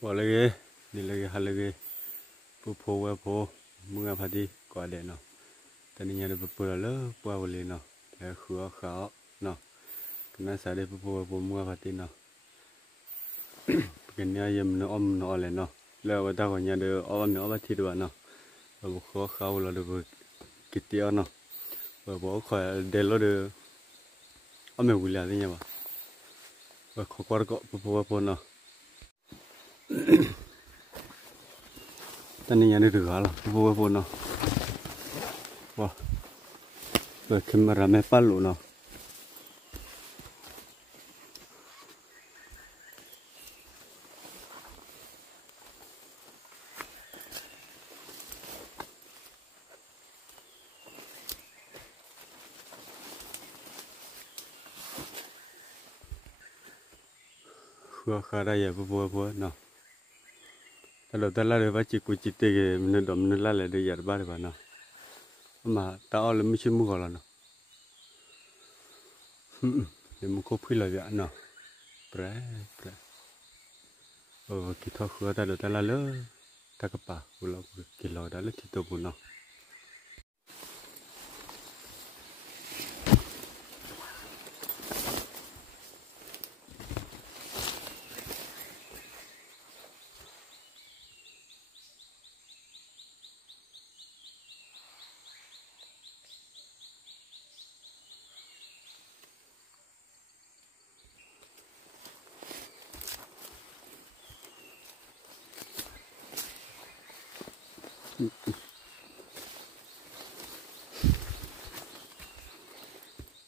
bỏ lagi đi lagi hal lagi pupu mưa phá đi qua đây nó tao đi nhà được pupu là qua boleh nó để khua khảo nó cái này sẽ để pupu mưa phá đi nó cái này em nó nó lên nó là tao còn nhà được nó phá đi được nó và khua khảo là được cái tiêu nó và bỏ khỏi để lo được mình vui là thế nhá và khó qua có pupu nó tani nhà này được hả vô nó wow rồi camera mẹ phát lụ nó khua khá đây vô nó ta la được chỉ cụ chỉ tê mình đom mình la lại được giờ ba được nó mà tao là mình chưa mua gọi là nó để mua cốc phi là vậy nó pre kỹ thuật khứa ta được ta la lỡ ta cái bà của nó kỹ lò đã lấy thịt tôm của nó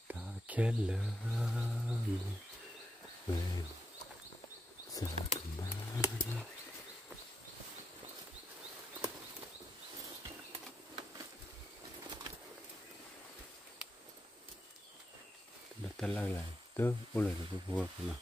ta kể lỡ về giờ mà ta la lại tớ ô lại được vô của nó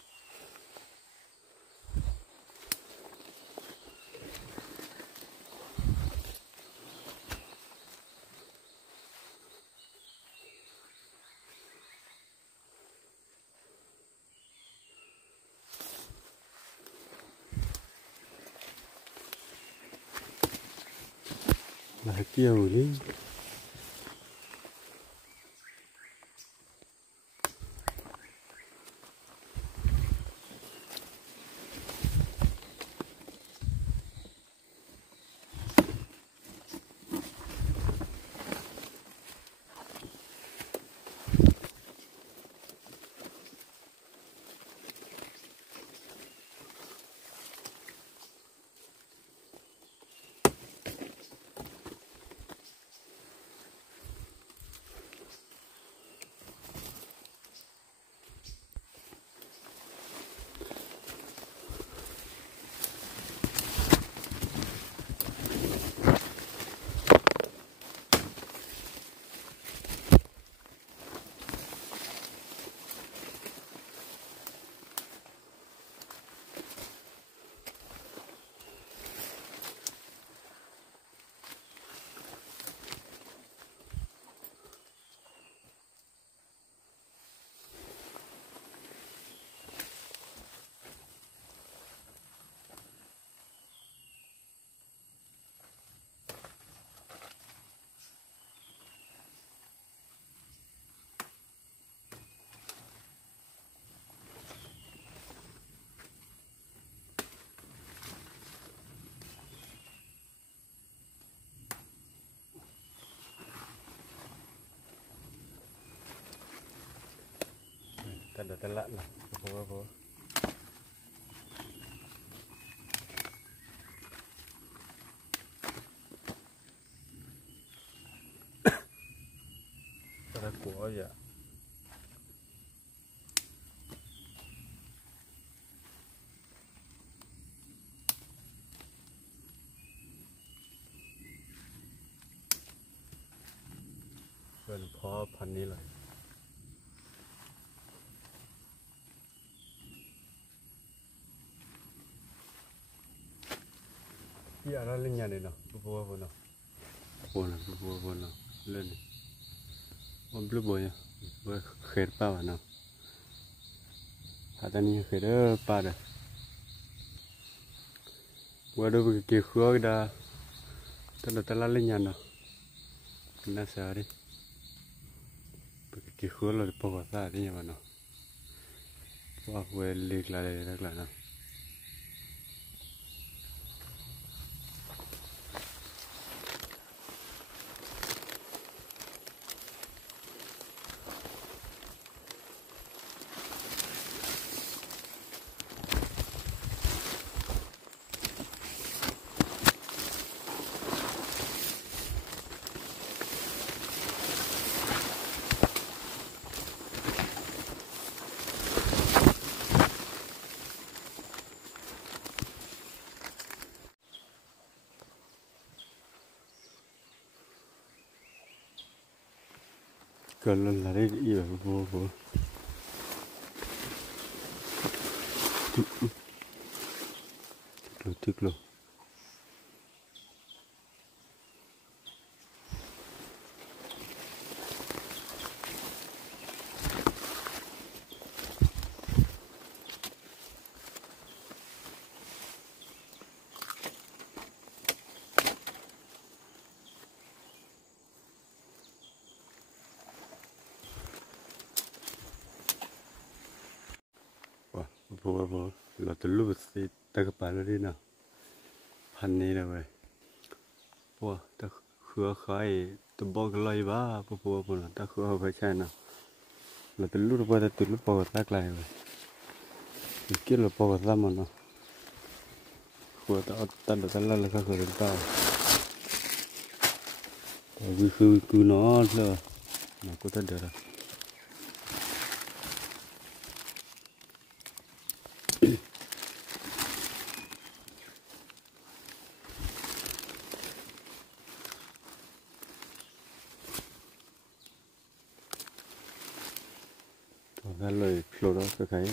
là tiêu đi tanda telak lah apa-apa tada kuah yaเป็นเพราะพันธุ์นี้เลยIya, ada linknya nih, no. Buku apa, no. buồn là buồn là lên ôm blue boy với khét bao nào hạt anh khét đó ba đấy qua đâu bị kia khứa đã tên là tên là lên nhà nào nó sợ đi bị kia khứa là bỏ ra đi nhà mà nó qua về liệt lại nào cơn lên là đấy yêu vô thức luôn vô là từ lúc thì ta gặp bạn đi nào hành này nào vậy vô ta khứa khai tụi bao cái lời ba vô là ta khứa phải chạy nào là từ lúc bao từ lúc bao tác lại rồi kia là bao ra mà nó khứa ta là các khứa ta vì cứ nó là có thể được rồi ra lời flow đó cái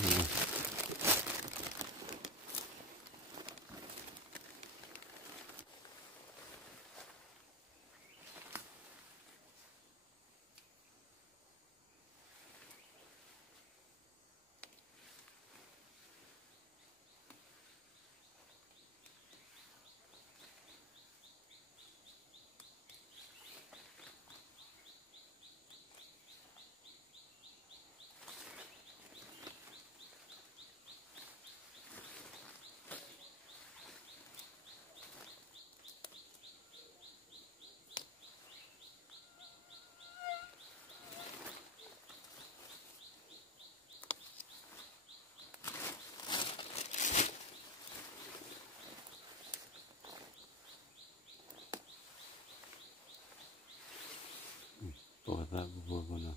bỏ ra vô nào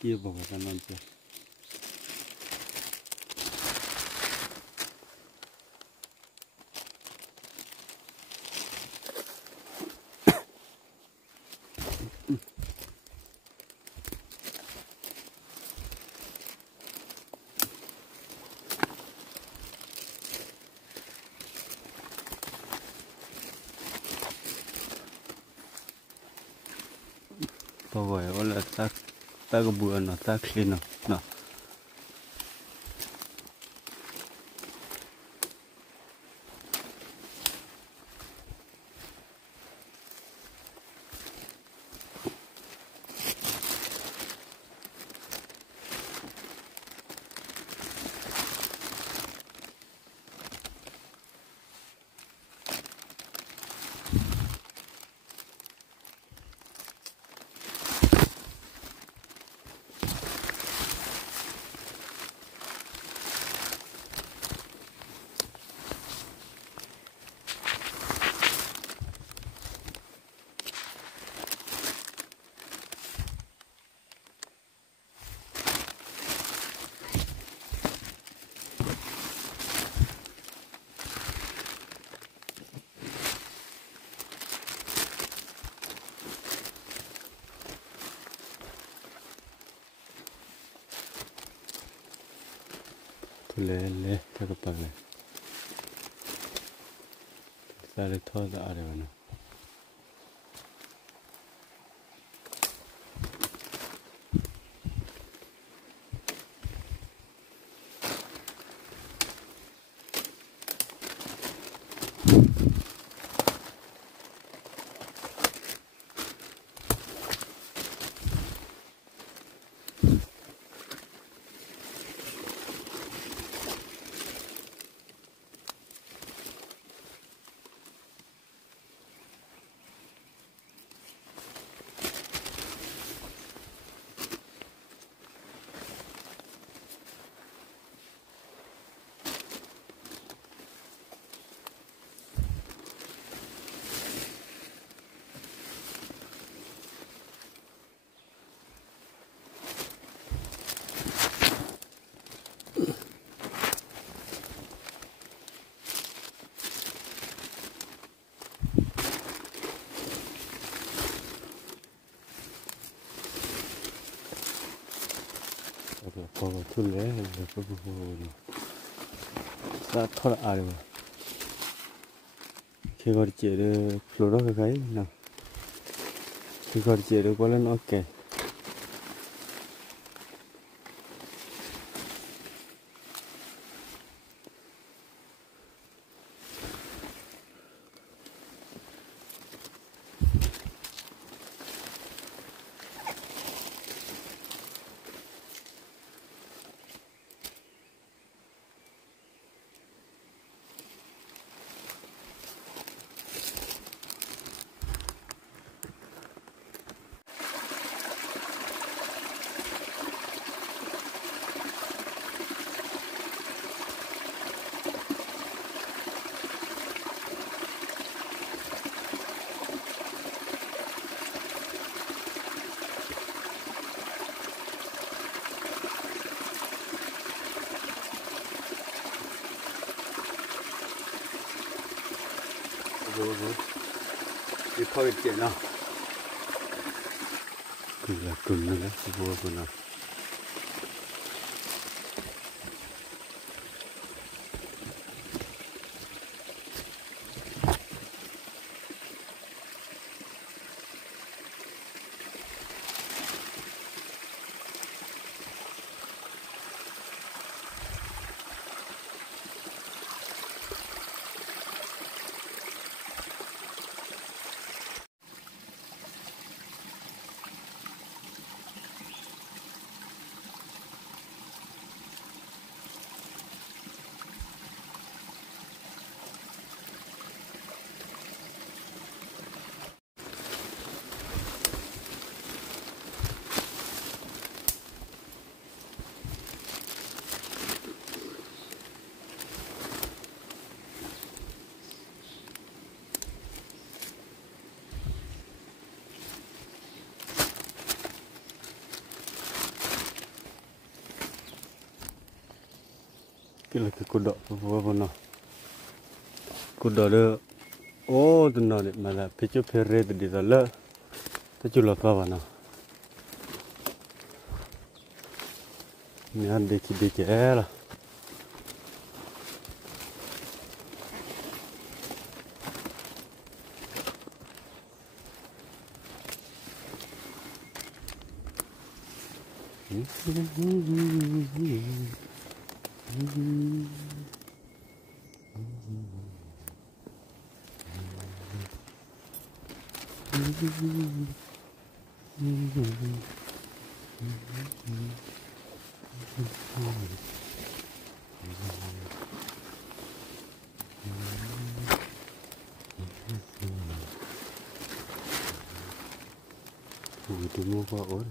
kia bỏ ra non chưa bao vậy là ta có bữa nó ta clean nó le ta có bằng này Sare thoda arevana. Có thu lẽ là có bù ra thoda areva. Khi gọi chị được flora cái nào. Khi gọi chị được qua lên ok. Đi thôi chuyện nào cứ là tuần nữa vô tuần nào cái là cái cột đỏ vô nào cột đỏ đó ô tụi nó mà là phía trước phía rê thì đó là ta chưa lọt vào nào mình đi cái là tụi mua qua ổn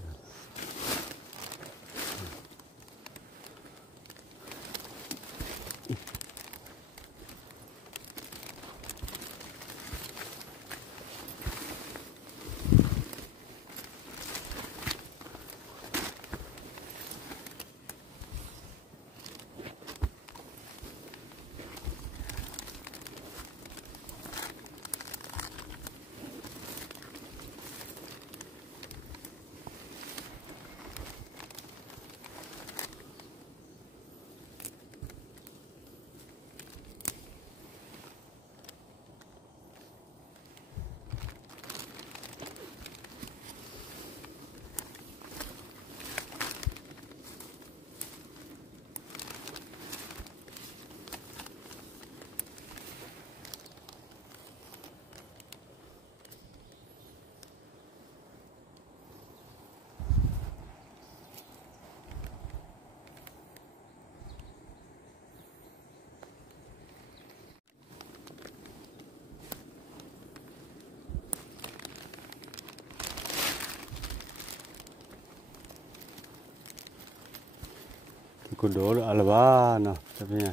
กูโดนอะไรบ้าเนาะจะเป็นไง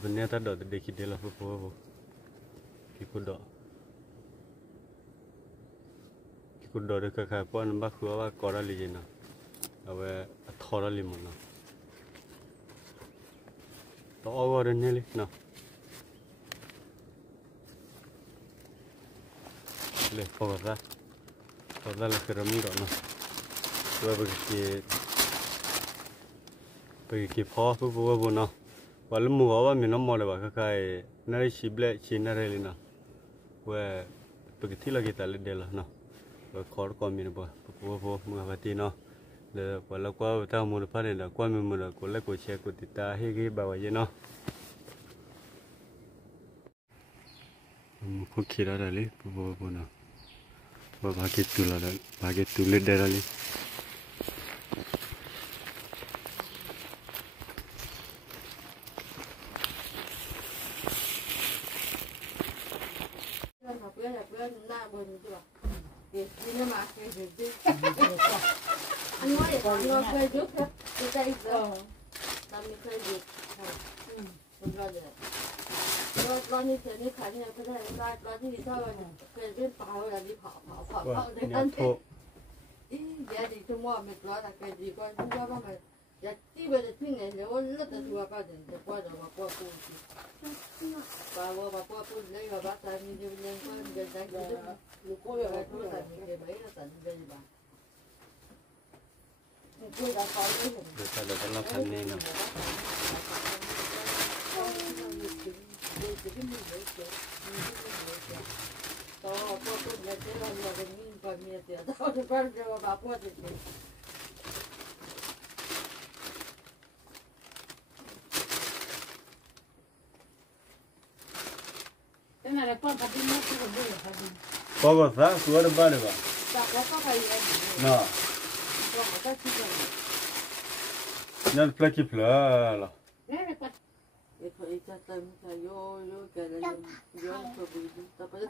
เป็นเนี่ยถ้าโดดเด็กคิดเดียวละพวกพี่กูโดดกูโดดก็แค่ป้อนบ้าคือว่ากอดอะไรจีน่ะเอาไว้ทอดอะไรมั้งเนาะต่อเอาไว้เรื่องนี้เลยเนาะเลยพอกันละเลยคือเราไม่ก่อนเนาะไว้ไปกี่พ่อพวกบุญเนาะวันละมื้อว่ามีน้ำมันเลยว่าก็แค่นั่นชิบเล่ชินอะไรเลยเนาะไว้ไปที่เราเกิดอะไรเดี๋ยวเนาะขอความมีนะบ่พวกมึงว่าที่เนาะเลยวันละก็ถ้ามึงพลาดเนี่ยก็มีมึงก็เลยก็แชร์ก็ติดตามให้กี่บ่าวเยอะเนาะพวกขี้อะไรเลยพวกเนาะว่าบาเก็ตตุลาเลยบาเก็ตตุลเดร์เลยหน้าบนดีกว่านี่นะมาเคยดูดิอันนี้เราเคยดูครับจะได้อีกแล้วตอนนี้เคยดูมันร้อนเลยร้อนนี่เสียนี่ขันเนี่ยก็ได้ร้อนที่เท่าเนี่ยเคยเล่นเป่าอะไรนี่เผาในนั้นเดี๋ยวดีชั่วโมงไม่ร้อนแต่เคยดีก็รู้ว่ามันจะที่ไปจะที่ไหนเดี๋ยวเลือดจะตัวก็จะปวดหัวปวดปูbà qua tôi lấy bà bác tay như nhân có nhân tay gì đó lục cô rồi tôi tay mình mấy nó tận đây bà tôi đã có đấy rồi được sao được nó thành nên rồi tôi nhận thế là mình còn nhiều tiền tao thì con cho bà qua thì Papa sa suar bale ba no nal plaki plala Itu catam sayo yo kaya yo sabi tapos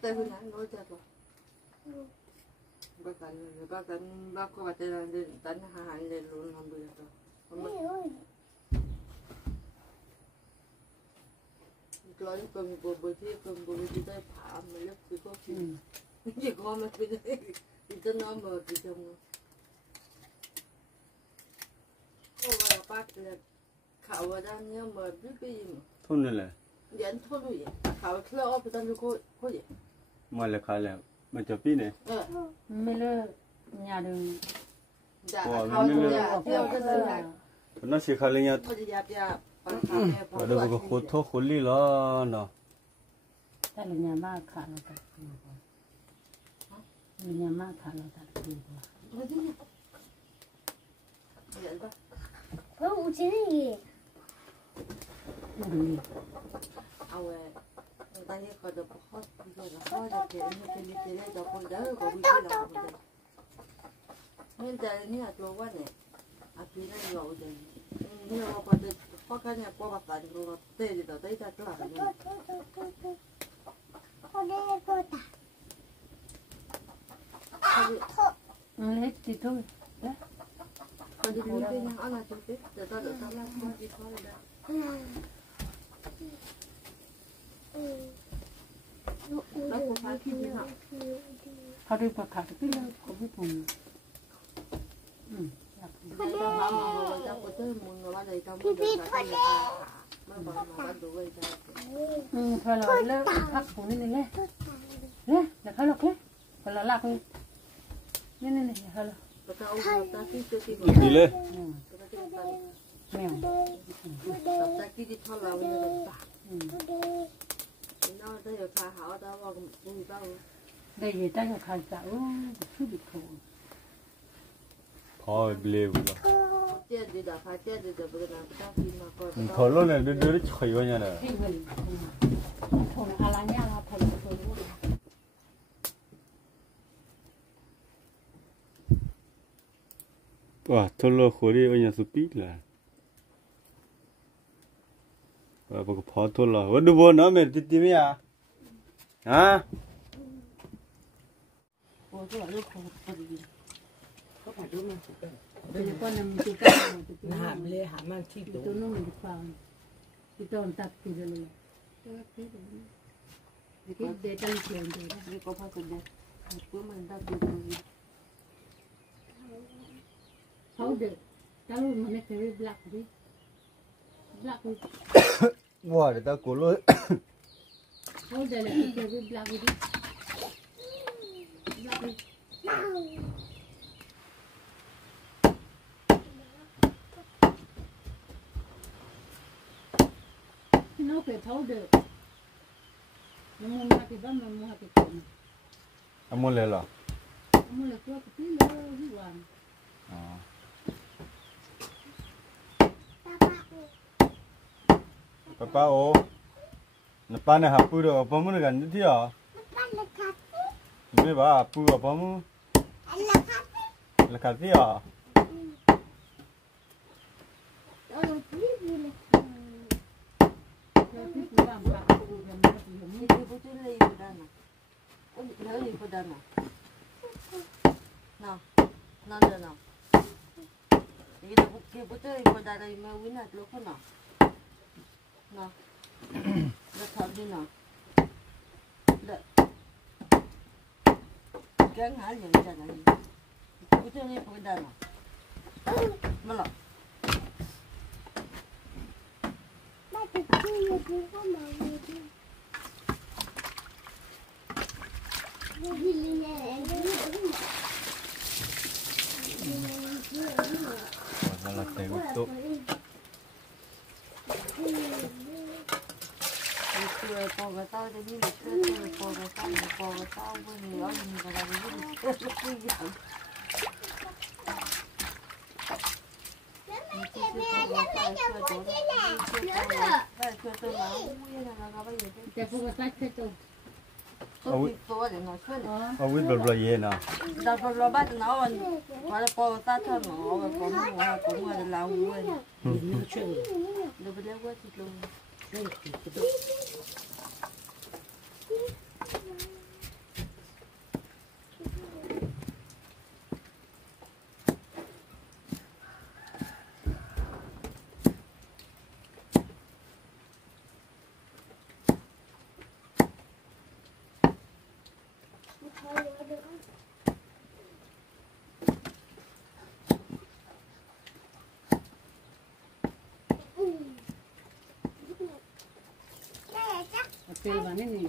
tayo na no jato bakan bako batalan din tanahan din lun ng butoร้อยคนบนที่คนบนที่ได้ผ่ามันเล็กคือก็กินยี่ห้อมันเป็นกินจะน้ำมันกินจะมั้งโอ้ว่าป้าเกลือข่าวว่าด้านนี้มันไม่ไปยิม ทุนนี่แหละ ยันทุนเลยข่าวเคลื่อนออกไปตอนนี้ก็ยัง มาเลยขายแล้วมันจะปีเนี่ย ไม่เลิกอย่าดึง ด่าเขาเนี่ยเที่ยวก็เลย น่าเสียขายเลยเนี่ย ก็จะยับเดี๋ยวก็โคตรโคตรลีล้อเนาะ แต่ละยามมากขาเราตัดตัวมียามมากขาเราตัดตัวเพิ่งอุจินี่เอาไว้ตอนนี้ก็จะพอดก็จะพอดจะเกิดให้เป็นเกิดให้จะพอดเด้อก็วิ่งไปแล้วเมื่อแต่เนี่ยตัวว่าเนี่ยอาทิตย์นั้นเราจะเนี่ยว่าพอจะพอกันเนี่ยพอประกันก็เตะจะเตะจะกล้าเนี่ยเล็กติดทุ่ง คนที่รู้เป็นยังอะไรจุดเดี๋ยวตอนเดี๋ยวทำแล้วคนที่เขาเลยนะแล้วคนพาคิดยังไง เขาได้ประกาศขึ้นแล้วเขาไม่ทนได้ทำมาจะก็เจอมุนว่าอะไรทำมุนจะทำยังไงมาบอกมาดูไว้ใจพอเราเลิกพักของนี่เลยเนี่ยเดี๋ยวเขาหลอกเลยพอเราลากเลยนี่เขาหลอกดีเลยแมวตะกี้ที่ทอดเราเนี่ยบ้าน้องได้อยู่ขาหาวแต่ว่ามึงเต้าได้ยินแต่ขาเจ้าชื่อบิดโถพอเบลวละเจ๊ดีดาขาเจ๊ดีดาเป็นอะไรต้องกินมาก่อนทอดแล้วเนี่ยเดี๋ยวจะขย่อยเนี่ยที่เงินทนอะไรเนี่ยเราทนทน哇，拖了火的我也是比了。哇，不过跑拖了，我都不那么弟弟们呀，啊？我这就跑跑的，có phải đúng không? Bây giờ con làm từ cao từ hàm lê hàm ăn thịt từ nó mình vào từ tồn tập từ rồi để tăng cường rồi đó. đi có phải cần đấy, bữa mình đã được rồi. Không được, tao luôn mà nó phải black đi, black đi. Wow, để tao cố lôi. Không được là cái black đi, black đi. Nó phải thấu được. Nó mua hai cái bắp mà mua hai cái cọng. Anh muốn lên rồi. Mua là có cái tí nữa đi làm. Papa ô, napa này hấp bự apa muốn gần đi à? Mấy bà hấp bự apa muốn? Là cắt đi à? Đi đi bữa trước đi vào đây nè, nhớ đi vào đây nè, nào, nào giờ nào, đi bữa trước đi vào đây đây mà uống này lúc nào, nào, đặt thằng đi nào, đặt, cái ngã gì vậy này, bữa trước đi vào đây nè, mà là. Là tiền tốt. Cười bò cái tao thì đi cười bò cái tao với người đó mình phải làm cái gì Để phụ cái cái tôi. Ông biết bật rồi gì nào? Đặt vào lò bát nó còn gọi là bò ta cho nó và cũng là lao người. Được bây giờ quá thịt luôn. Kêu vào này này.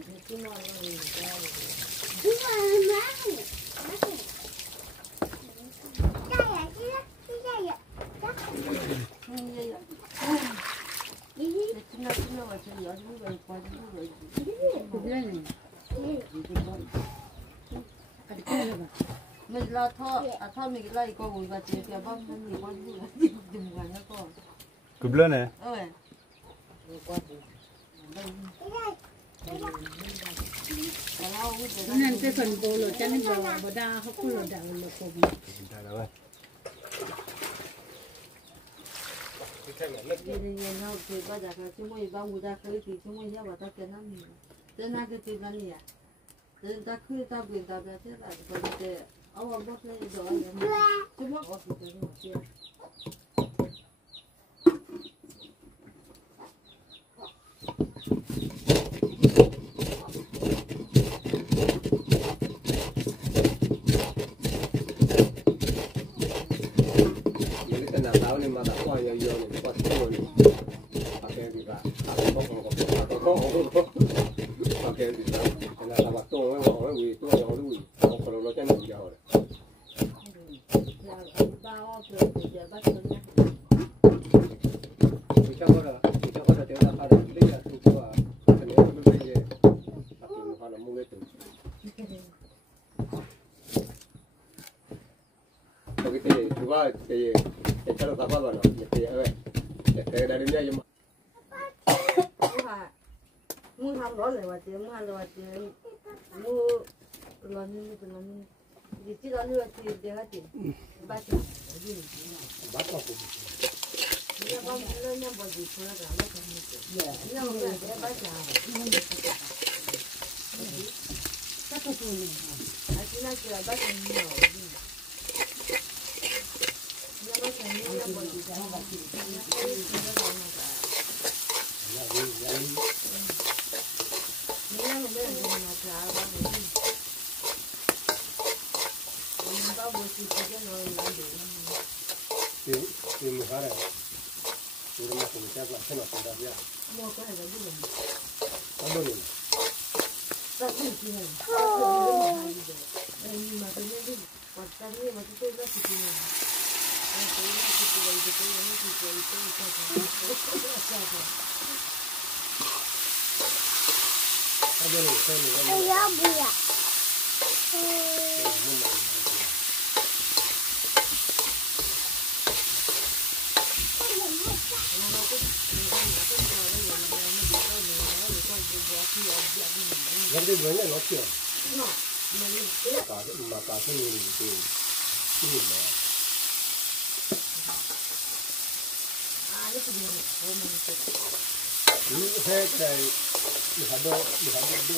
Mình lo thọ mình lấy con người và chỉ cái bom mình con người dùng vào nó con. Cụp lên này. Nên cái phần bồ lột cho nên bồ đa họ cũng lột đạo lột cột. Jadi yang kita baca cuma ibu muda kali itu cuma dia baca kenan ni. Tenang kita ni ya. Dan tak kita beri tak baca lah. Jadi awak buat ni doa yang cuma orang itu ni. Mua không rõ lại mà chị mua lo như chỉ là nửa thì để cái gì ba chả bắt vào cũng nhưng mà nó nhắm vào gì thôi là nó không được nhưng mà để ba chả chắc tôi tôi này chỉ là chỉ là ba chả nhiều nhưng mà chả nhiều nhắm vào gì chả vào gì nó cái gì nó làm mà cả nhưng mà bây giờ nó chả vào gì mình bao bữa thì cái nó làm được thì mình phải rồi mà cũng chắc là cái nào cũng được mua cái này là gì có đâu nữa rất là gì này nhưng mà cái này còn cái này mà tôi rất là gì này tôi rất là gì vậy tôi rất là gì vậy có đâu nữa xem nữa Ôi da bùa. vấn đề với này nó kiểu cả cái người thì cái gì mà ini saya dari lihat do macam ada do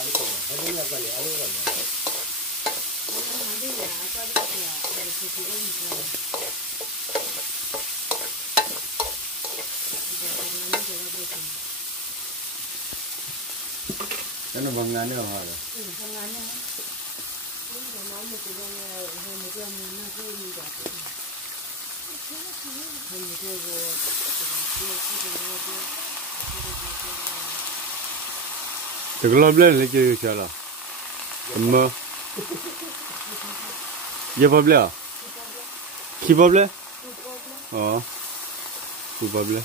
ada kau ada ni apa ni ada apa ni cái nó bằng ngàn nữa hả rồi đừng lom lên lấy chơi chờ là mơ giờ bắp lẹ khi bắp lẹ khi bắp lẹ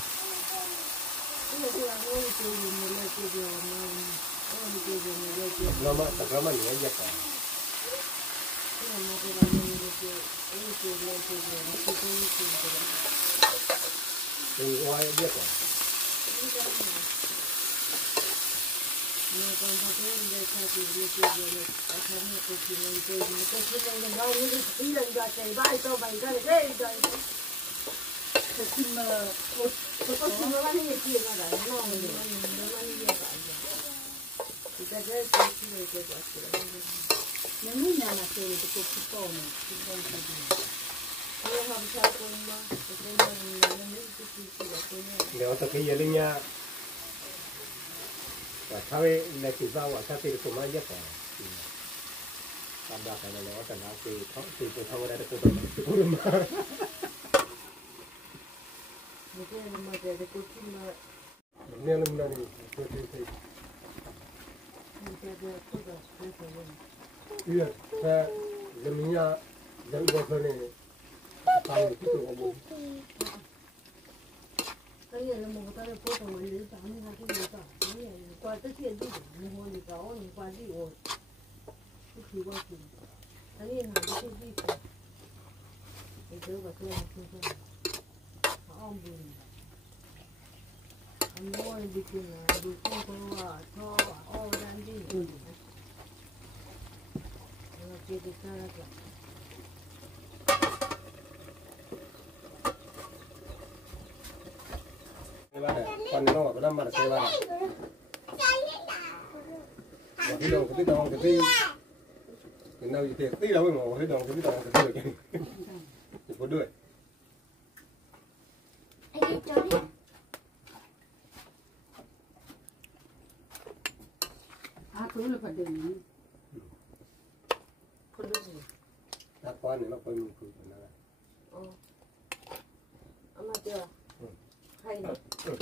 lama ni aja kan ini wah dia kan những nhà là từ từ cục cồn này nếu cái gì nha và sau này là chỉ vào và sau khi cũng mai nhất rồi làm được cái này nó thành ra thì tôi không có đây được tôi được mà nên là mình tôi iya saya jaminya dan gua này tahu itu ngomong cái này là một cái là phô thông lý sáng như thế này cả cái này qua tất nhiên đi mua gì có gì qua đi rồi cái gì qua gì cái này là cái gì cái thứ và tôi học không phải ông buồn anh mua đi kia là đi không có cho ông đang đi là kia đi ra là con nó có đâm mà cái ba cái đầu cái đầu cái nào thì tí đâu mà cái đầu cái đuôi có đuôi túi là phải đừng con đuôi gì các con này nó coi mình cười nó ông mà chưa hay lắm cho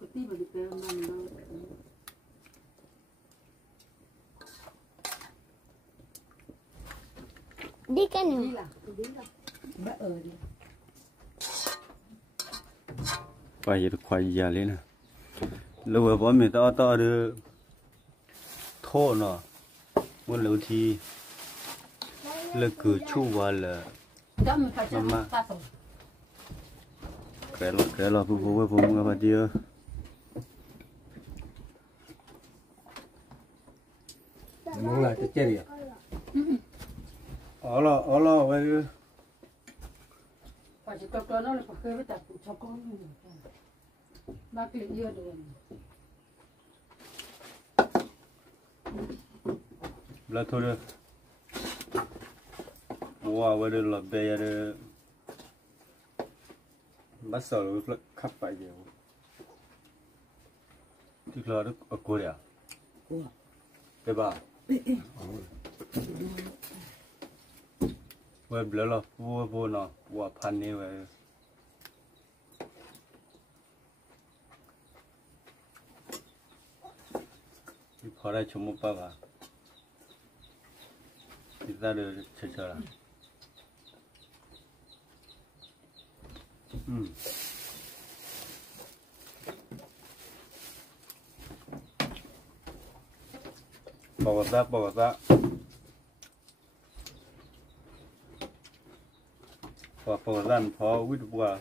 cái tí vào được cái màn nó Đi cái nào? đi là bỡ đi phải được khoai già lên nè lâu rồi mình to được thô nó muốn lâu thì là cứ chu vào là cho mình phải cho ta sống cái lo phụ phụ với phụ mua bao nhiêu mong là cái chơi gì ở lo vậy phải chỉ cho nó là phải khơi với tập cho con ba cái yêu rồi là thôi rồi wow vậy là bây giờ bắt đầu là khắp phải nhiều tức là được ở Korea cái bà vậy bây giờ vô nó vô pan này vậy đi phá ra chúng một bà đi ra được chơi là bỏ ra bỏ ra phá quýt qua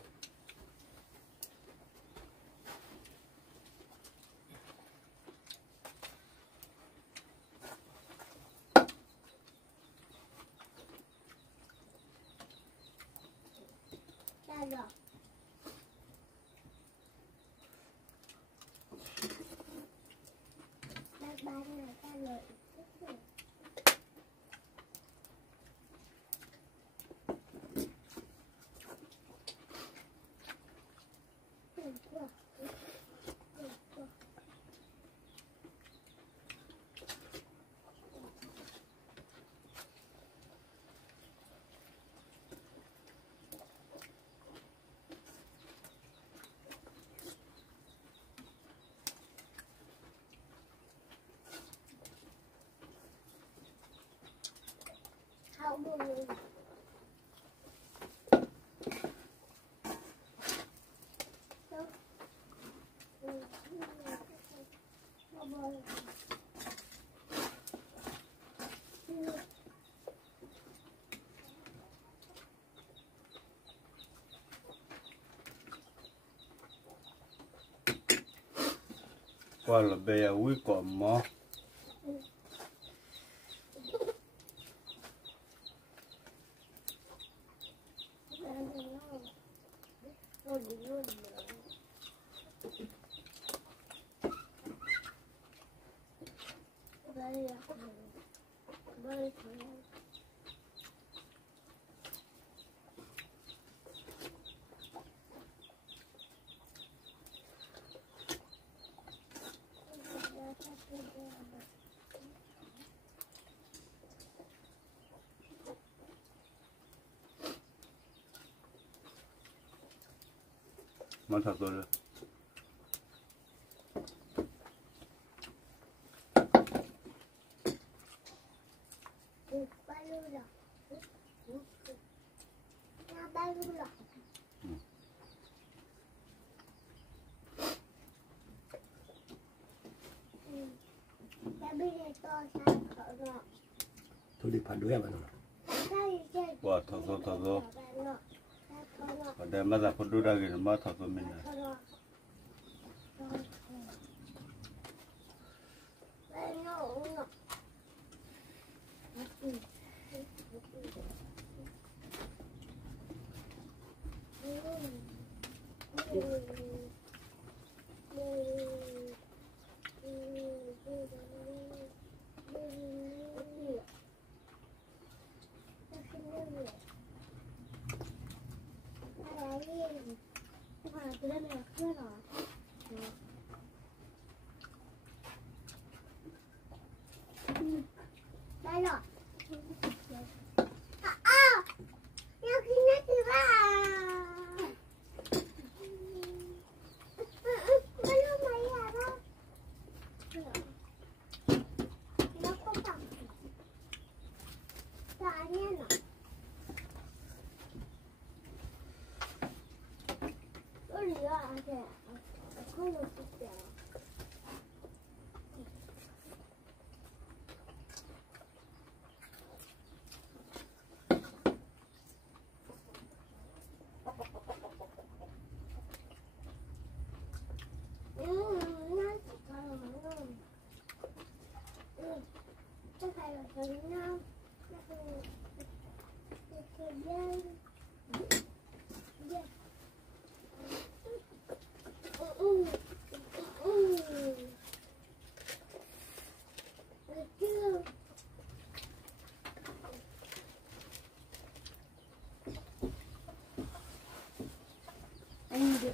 qua là bây giờ quý còn mò mà thật rồi thôi đi phản đối em rồi wow thật rồi ở đây mà ra phun đu ra cái mà thật rồi mình anh được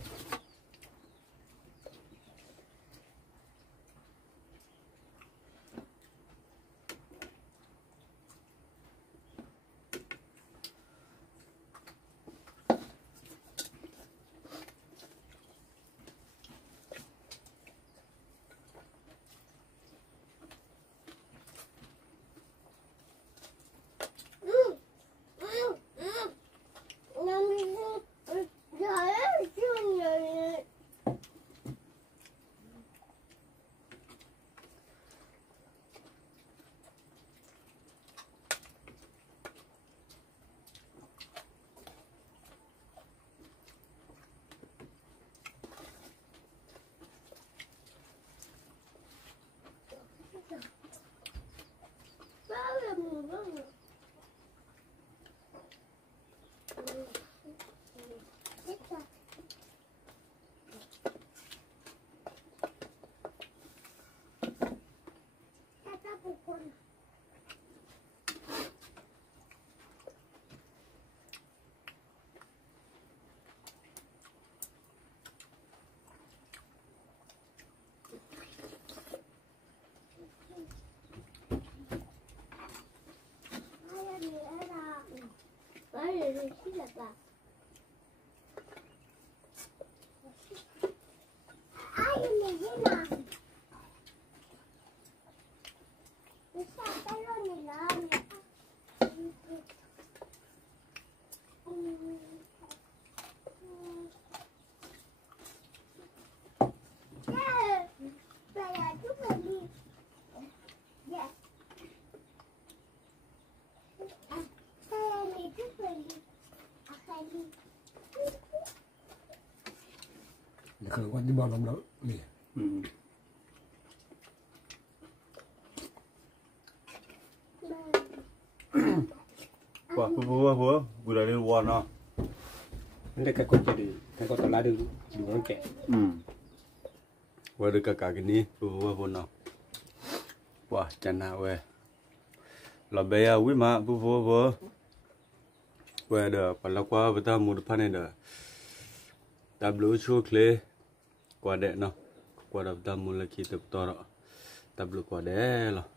Kalau kuat di bawah nomor ni. Wah, apa, bulan ni warna. Ini kakak jadi, kakak telah ada di orang kek. Wah, dekat kaki ni, apa nak? Wah, cana weh. Lebih ya, wih mak, apa. Wah, dah, kalau kuah betul muda depan ni dah. Tablo coklat, kuah dek no. Kuah dah betul mula kita betul. Tablo kuah dek lah.